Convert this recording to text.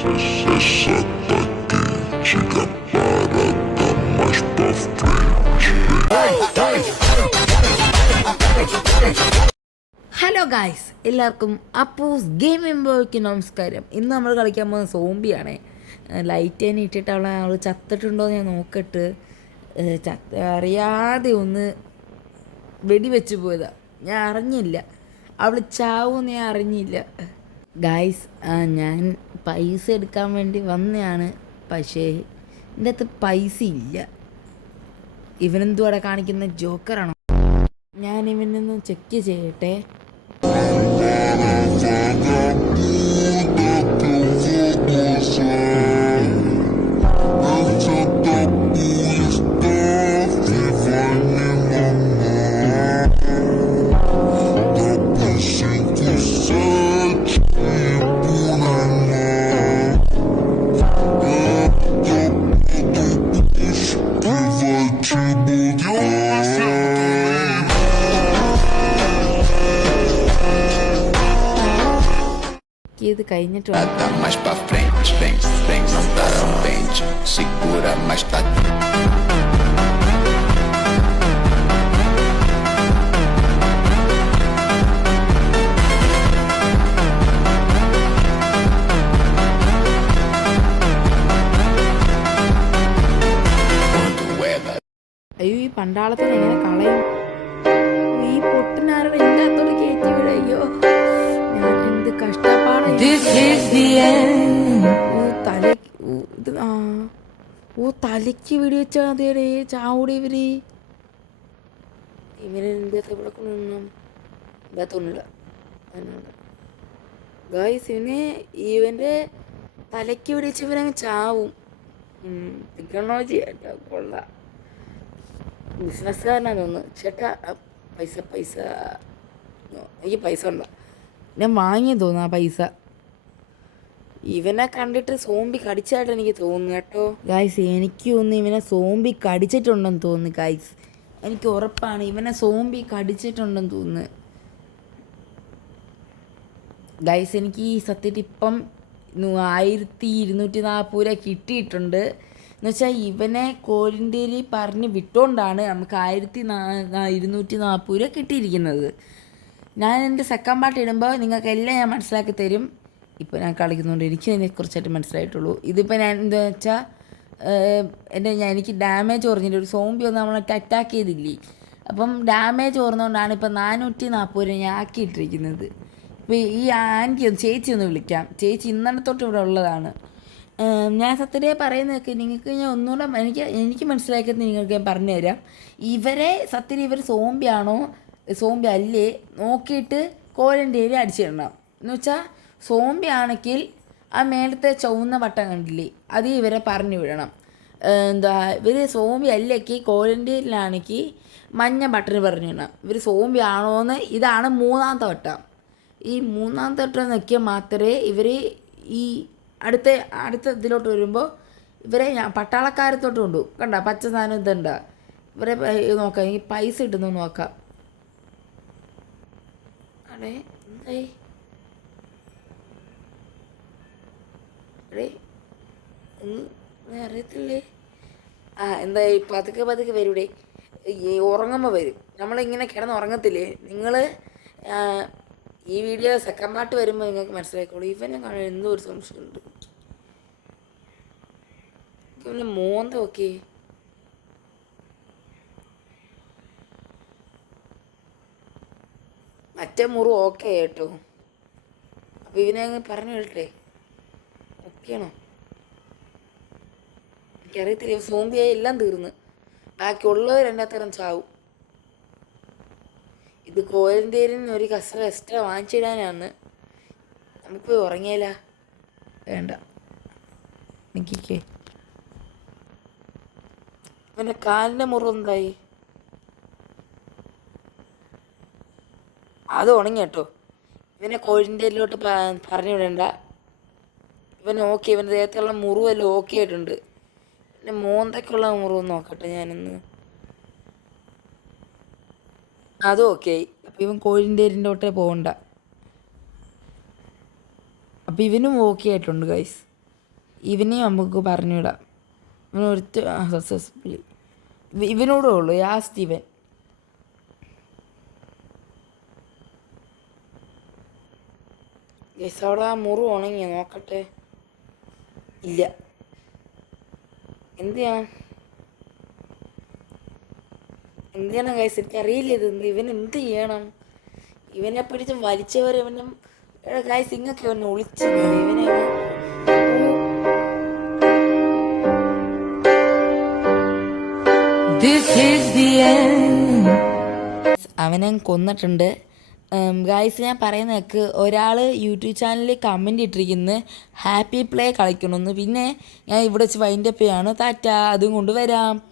Chega parada mais pra frente. Hello guys, എല്ലാവർക്കും Appus gaming ബോയ്ക്ക് നമസ്കാരം. ഇന്ന് നമ്മൾ കളിക്കാൻ പോകുന്ന സോംബിയാണ്. ലൈറ്റ് തന്നെ ഇട്ടിട്ട് അവൾ ചത്തിട്ടുണ്ടോ എന്ന് ഞാൻ നോക്കട്ട്. അറിയാതെ ഒന്ന് വെടിവെച്ച് പോയതാ, ഞാൻ അറിഞ്ഞില്ല. അവൾ ചാവൂന്ന് ഞാൻ അറിഞ്ഞില്ല. ഗായ്സ്, ഞാൻ പൈസ എടുക്കാൻ വേണ്ടി വന്നതാണ്, പക്ഷേ എൻ്റെ അടുത്ത് പൈസ ഇല്ല. ഇവനെന്തും അവിടെ കാണിക്കുന്ന ജോക്കറാണോ? ഞാൻ ഇവനൊന്ന് ചെക്ക് ചെയ്യട്ടെ. ഇത് കഴിഞ്ഞിട്ട് mais pra frente, vem, vem, não dá não pente, segura mais tá. അയ്യോ, ഈ പണ്ടാളത്തിന് എങ്ങനെ കളയും? ഈ പൊട്ടിനാരും എൻ്റെ അത്തോട് കയറ്റി വിട. അയ്യോ, ഞാൻ എന്ത് കഷ്ടപ്പാടാ. തലയ്ക്ക് വെടിവെച്ചാൽ മതിയടേ, ചാവൂടെ ഇവര്. ഇവനെന്ത് ഇവിടെ കൊണ്ടൊന്നും ഇല്ലാത്തൊന്നുമില്ല. ഗായ്സ്, ഇവൻ്റെ തലയ്ക്ക് വെടിവെച്ച് ഇവനങ്ങ് ചാവും. ടെക്നോളജി ആയിട്ടാ, കൊള്ളാം. ബിസിനസ്സുകാരനാന്ന് തോന്നുന്നു. ചേട്ടാ, പൈസ എനിക്ക് പൈസ ഉണ്ടോ? ഞാൻ വാങ്ങി തോന്നുന്നു ആ പൈസ. ഇവനെ കണ്ടിട്ട് സോംബി കടിച്ചായിട്ട് എനിക്ക് തോന്നുന്നു കേട്ടോ ഗായ്സ്. എനിക്ക് തോന്നുന്നു ഇവനെ സോംബി കടിച്ചിട്ടുണ്ടെന്ന് തോന്നുന്നു ഗായ്സ്. എനിക്ക് ഉറപ്പാണ് ഇവനെ സോംബി കടിച്ചിട്ടുണ്ടെന്ന് തോന്നുന്നു ഗായ്സ്. എനിക്ക് ഈ സത്യത്തിൽ ഇപ്പം 1240 രൂപ കിട്ടിയിട്ടുണ്ട്. എന്നുവെച്ചാൽ ഇവനെ ക്വാറന്റൈനിൽ പറഞ്ഞ് വിട്ടുകൊണ്ടാണ് നമുക്ക് 1240 രൂപ കിട്ടിയിരിക്കുന്നത്. ഞാൻ എൻ്റെ സെക്കൻഡ് പാർട്ട് ഇടുമ്പോൾ നിങ്ങൾക്കെല്ലാം ഞാൻ മനസ്സിലാക്കി തരും. ഇപ്പോൾ ഞാൻ കളിക്കുന്നുണ്ട്, എനിക്ക് ഇതിനെക്കുറിച്ചായിട്ട് മനസ്സിലായിട്ടുള്ളൂ. ഇതിപ്പോൾ ഞാൻ എന്താ വെച്ചാൽ എനിക്ക് ഡാമേജ് കുറഞ്ഞില്ല. ഒരു സോംബി ഒന്ന് നമ്മളൊക്കെ അറ്റാക്ക് ചെയ്തില്ലേ, അപ്പം ഡാമേജ് കുറഞ്ഞുകൊണ്ടാണ് ഇപ്പോൾ 440 രൂപ ഞാൻ ആക്കിയിട്ടിരിക്കുന്നത്. ഇപ്പോൾ ഈ ചേച്ചി ഒന്ന് വിളിക്കാം. ചേച്ചി ഇന്നലത്തോട്ട് ഇവിടെ ഉള്ളതാണ്. ഞാൻ സത്യത്തെ പറയുന്നതൊക്കെ നിങ്ങൾക്ക് ഞാൻ ഒന്നുകൂടെ എനിക്ക് മനസ്സിലാക്കിയത് നിങ്ങൾക്ക് ഞാൻ പറഞ്ഞു തരാം. ഇവർ സോംബിയാണോ സോംബി അല്ലേ നോക്കിയിട്ട് ക്വാറന്റൈനിൽ അടിച്ചിടണം. എന്ന് വെച്ചാൽ സോംബി ആണെങ്കിൽ ആ മേലത്തെ ചുവന്ന വട്ടം കണ്ടില്ലേ, അത് ഇവരെ പറഞ്ഞു വിടണം. ഇവർ സോംബി അല്ലെങ്കിൽ ക്വാറന്റൈനിലാണെങ്കിൽ മഞ്ഞ ബട്ടൺ പറഞ്ഞു വിടണം. ഇവർ സോംബി ആണോയെന്ന്. ഇതാണ് 3ാമത്തെ വട്ടം. ഈ 3ാമത്തെ വട്ടം നോക്കിയാൽ മാത്രമേ ഇവർ ഈ അടുത്ത ഇതിലോട്ട് വരുമ്പോൾ ഇവരെ പട്ടാളക്കാരത്തോട്ട് കൊണ്ടു. കണ്ട പച്ച സാധനം ഇതുണ്ട. ഇവരെ നോക്കാം, എനിക്ക് പൈസ കിട്ടുന്നു നോക്കാം. അടേ എന്തായി ഒന്നും അറിയത്തില്ലേ. എന്തായി പതുക്കെ വരൂടെ. ഉറങ്ങുമ്പോൾ വരും. നമ്മളിങ്ങനെ കിടന്ന് ഉറങ്ങത്തില്ലേ നിങ്ങൾ. ഈ വീഡിയോ സെക്കൻഡ് പാർട്ട് വരുമ്പോൾ നിങ്ങൾക്ക് മനസ്സിലായിക്കോളൂ. ഇവനെ കാണാൻ എന്തോ ഒരു സംശയമുണ്ട്. ഇവനെ മോന്ത ഓക്കെ. മറ്റേ മുറി ഓക്കെ കേട്ടോ. അപ്പോൾ ഇവനെ അങ്ങ് പറഞ്ഞു കേട്ടെ. ഓക്കെയാണോ എനിക്കറിയത്തില്ല. സോംബിയായി എല്ലാം തീർന്ന്, ബാക്കിയുള്ളവർ എൻ്റെ അത്തരം ചാവും. ഇത് ക്വാറന്റൈനിന് ഒരു കസര എക്സ്ട്രാ വാങ്ങിച്ചിടാനാണ്. നമുക്ക് പോയി ഉറങ്ങിയാല? വേണ്ട, നിൽക്കേ. പിന്നെ കാലിൻ്റെ മുറിവെന്തായി? അത് ഉണങ്ങി കേട്ടോ. ഇവനെ ക്വാറന്റൈനിലോട്ട് പറഞ്ഞു വിടണ്ട. ഇവന് ഓക്കെ, ഇവൻ്റെ ദേഹത്തുള്ള മുറിവെല്ലാം ഓക്കെ ആയിട്ടുണ്ട്. പിന്നെ മോന്തയ്ക്കുള്ള മുറിവ് നോക്കട്ടെ ഞാനൊന്ന്. അതും ഓക്കെ ആയി. അപ്പം ഇവൻ കോഴിൻ്റെ തൊട്ടേ പോകണ്ട. അപ്പം ഇവനും ഓക്കെ ആയിട്ടുണ്ട് ഗൈസ്. ഇവനെയും നമുക്ക് പറഞ്ഞുവിടാം. ഇവനൊരുത്ത സക്സസ്ഫുള്ളി ഇവനോടേ ഉള്ളൂ ലാസ്റ്റ് ഇവൻ. ഗൈസ് അവിടെ ആ മുറി ഉണങ്ങിയ നോക്കട്ടെ. ഇല്ല. എന്തിനാണ് ഗൈസ് എനിക്കറിയില്ല ഇവൻ എന്ത് ചെയ്യണം. ഇവനെ പിടിച്ച് വലിച്ചവരവനും ഗൈസ് ഇങ്ങൊക്കെ അവനെ ഒളിച്ചു ഇവനെ. അവനെ കൊന്നിട്ടുണ്ട് ഗൈസ്. ഞാൻ പറയുന്നതൊക്കെ ഒരാൾ യൂട്യൂബ് ചാനലിൽ കമൻറ്റ് ഇട്ടിരിക്കുന്നത് ഹാപ്പി പ്ലേ കളിക്കണമെന്ന്. പിന്നെ ഞാൻ ഇവിടെ വെച്ച് വൈൻഡപ്പ് ചെയ്യാണ്. താറ്റ. അതും കൊണ്ട് വരാം.